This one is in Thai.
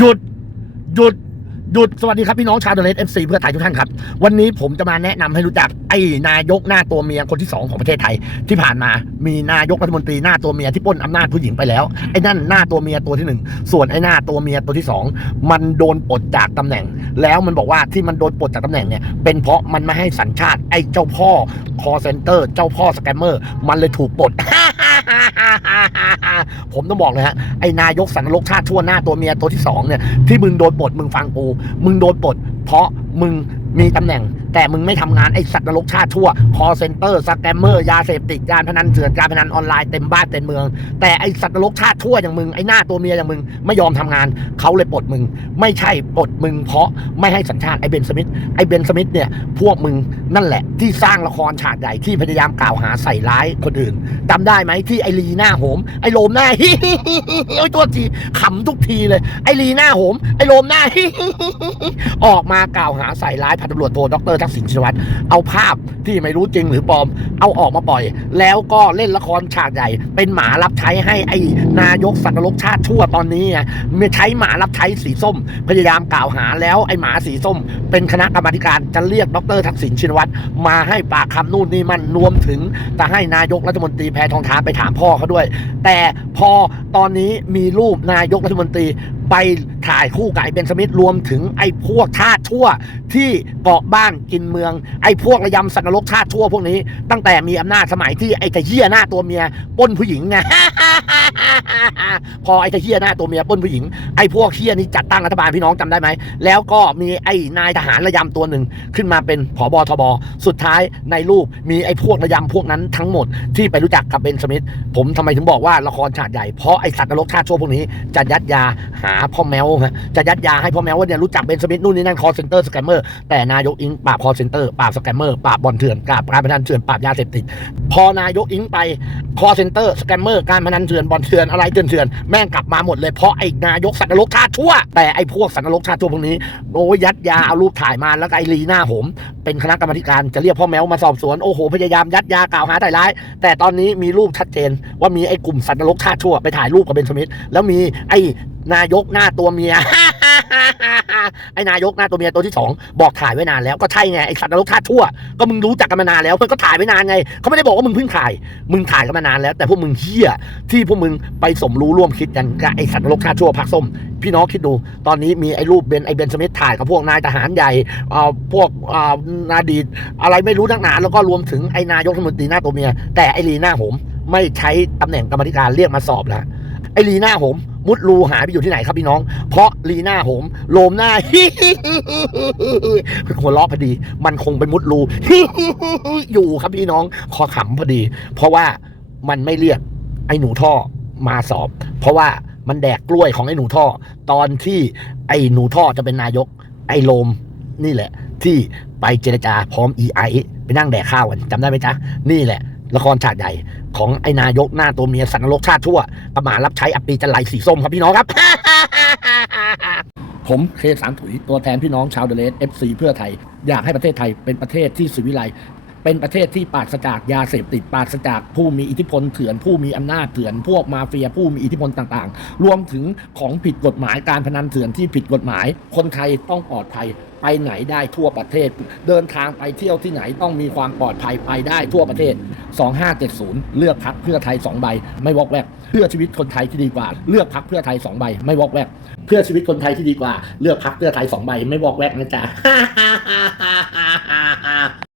หยุดหยุดหยุดสวัสดีครับพี่น้องชาวเดลเอฟซีเพื่อไทยทุกท่านครับ วันนี้ผมจะมาแนะนำให้รู้จักไอ้นายกหน้าตัวเมียคนที่สองของประเทศไทย ที่ผ่านมามีนายกรัฐมนตรีหน้าตัวเมียที่ปล้นอำนาจผู้หญิงไปแล้วไอ้นั่นหน้าตัวเมียตัวที่หนึ่งส่วนไอ้หน้าตัวเมียตัวที่สองมันโดนปลดจากตำแหน่ง แล้วมันบอกว่าที่มันโดนปลดจากตำแหน่งเนี่ยเป็นเพราะมันไม่ให้สัญชาติไอ้เจ้าพ่อคอเซนเตอร์ เจ้าพ่อสแกมเมอร์มันเลยถูกปลด ผมต้องบอกเลยฮะไอ้นายกสันนรกชาติชั่วหน้าตัวเมียตัวที่สองเนี่ยที่มึงโดนปลดมึงฟังกูมึงโดนปลดเพราะมึงมีตำแหน่งแต่มึงไม่ทำงานไอ้สัตว์นรกชาติชั่วคอเซนเตอร์สแกมเมอร์ยาเสพติดการพนันเถื่อนการพนันออนไลน์เต็มบ้านเต็มเมือง แต่ไอ้สัตว์นรกชาติชั่วอย่างมึงไอ้หน้าตัวเมียอย่างมึงไม่ยอมทำงานเขาเลยปลดมึง ไม่ใช่ปลดมึงเพราะไม่ให้สัญชาติไอ้เบนสมิธไอ้เบนสมิธเนี่ยพวกมึงนั่นแหละที่สร้างละครฉากใหญ่ที่พยายามกล่าวหาใส่ร้ายคนอื่นจำได้ไหมที่ไอลีหน้าโหม ไอโลมหน้าโอ้ยตัวทีขำทุกทีเลย ไอลีหน้าโหม ไอโลมหน้าออกมากล่าวหาใส่ร้ายพันตำรวจโทดรทักษิณชินวัตรเอาภาพที่ไม่รู้จริงหรือปลอม เอาออกมาปล่อย แล้วก็เล่นละครฉากใหญ่ เป็นหมารับใช้ให้ไอ้นายกสัตว์นรกชาติชั่วตอนนี้ไงม่ใช้หมารับใช้สีส้ม พยายามกล่าวหาแล้วไอ้หมาสีส้ม เป็นคณะกรรมการจะเรียกดรทักษิณชินวัตรมาให้ปากคำนู่นนี่มันรวมถึงจะให้นายกรัฐมนตรีแพทองทานไปถามพ่อเขาด้วย แต่พอตอนนี้มีรูปนายกรัฐมนตรี ไปถ่ายคู่กับไอเบนสมิธรวมถึงไอ้พวกชาติชั่วที่เกาะบ้านกินเมือง ไอ้พวกระยำสัตว์นรกชาติชั่วพวกนี้ ตั้งแต่มีอำนาจสมัยที่ไอ้ตะเฮียหน้าตัวเมียป้นผู้หญิงไง พอไอ้เฮียหน้าตัวเมียป้นผู้หญิงไอ้พวกเฮียนี่จัดตั้งรัฐบาลพี่น้องจำได้ไหม แล้วก็มีไอ้นายทหารระยำตัวหนึ่งขึ้นมาเป็นผบทบสุดท้ายในรูปมีไอ้พวกระยำพวกนั้นทั้งหมดที่ไปรู้จักกับเบนสมิธผมทำไมถึงบอกว่าละครฉากใหญ่เพราะไอ้สัตว์นรกชาติชั่วพวกนี้จะยัดยาหาพ่อแมวฮะจะยัดยาให้พ่อแมวว่าเนี่ยรู้จักเบนสมิธนู่นนี่นั่นคอเซนเตอร์สแกมเมอร์แต่นายกอิงปราบคอเซนเตอร์ปราบสแกมเมอร์ปราบบอลเถื่อนปราบการพนันเถื่อนปราบยาเสพติดพอนายกอิงไปคอเซนเตอร์สแกมเมอร์การพนันเถื่อนบอลเถื่อนอะไรเถื่อนเถื่อนแม่งกลับมาหมดเลยเพราะไอ้นายกสันนรกชาติชั่ว แต่ไอ้พวกสันนรกชาติชั่วพวกนี้โอ้ยัดยาเอารูปถ่ายมาแล้วไอ้ลีหน้าผม เป็นคณะกรรมการจะเรียกพ่อแมวมาสอบสวนโอ้โหพยายามยัดยากล่าวหาแต่ร้าย แต่ตอนนี้มีรูปชัดเจน ว่ามีไอ้กลุ่มสันนรกชาติชั่วไปถ่ายรูปกับเบนสมิธแล้วมีไอ้นายกหน้าตัวเมีย ไอ้นายกหน้าตัวเมียตัวที่สองบอกถ่ายไว้นานแล้วก็ใช่ไงไอ้สัตว์นรกชาติชั่ว ก็มึงรู้จักกันมานานแล้วมันก็ถ่ายไว้นานไงเขาไม่ได้บอกว่ามึงเพิ่งถ่าย มึงถ่ายกันมานานแล้ว แต่พวกมึงเฮี้ยที่พวกมึงไปสมรู้ร่วมคิดกันกับไอ้สัตว์นรกชาติชั่วพักส้ม พี่น้องคิดดู ตอนนี้มีไอ้รูปเบนไอ้เบนสมิธถ่ายกับพวกนายทหารใหญ่เอ่อพวกเอ่อนาดีอะไรไม่รู้นักหนาแล้วก็รวมถึงไอ้นายกรัฐมนตรีหน้าตัวเมีย แต่ไอ้ลีหน้าโหมไม่ใช้ตำแหน่งกรรมธิการเรียกมาสอบแล้วไอ้ลีหน่าโหม มุดรูหายไปอยู่ที่ไหนครับพี่น้อง เพราะลีน่าโหมโลมหน้าหัวเราะพอดี มันคงไปมุดรูอยู่ครับพี่น้องคอขำพอดี เพราะว่ามันไม่เรียกไอ้หนูท่อมาสอบ เพราะว่ามันแดกกล้วยของไอ้หนูท่อ ตอนที่ไอ้หนูท่อจะเป็นนายก ไอ้โลมนี่แหละ ที่ไปเจรจาพร้อม EI ไปนั่งแดกข้าวกันจำได้ไหมจ๊ะ นี่แหละ ละครฉากใหญ่ของไอ้นายกหน้าตัวเมียสันนรกชาติชั่วประมารับใช้อปีจันไรสีส้มครับพี่น้องครับ ผมเคสามถุยตัวแทนพี่น้องชาวเดลสเอฟซีเพื่อไทย อยากให้ประเทศไทยเป็นประเทศที่สุวิไล เป็นประเทศที่ปราศจากยาเสพติดปราศจากผู้มีอิทธิพลเถื่อนผู้มีอำนาจเถื่อน พวกมาเฟียผู้มีอิทธิพลต่างๆ รวมถึงของผิดกฎหมายการพนันเถื่อนที่ผิดกฎหมาย คนไทยต้องปลอดภัยไปไหนได้ทั่วประเทศ เดินทางไปเที่ยวที่ไหนต้องมีความปลอดภัยไปได้ทั่วประเทศ 2570 เลือกพักเพื่อไทย 2 ใบ ไม่วอกแวกเพื่อชีวิตคนไทยที่ดีกว่า เลือกพักเพื่อไทย 2 ใบ ไม่วอกแวกเพื่อชีวิตคนไทยที่ดีกว่า เลือกพักเพื่อไทย 2 ใบ ไม่วอกแวกนะจ๊ะ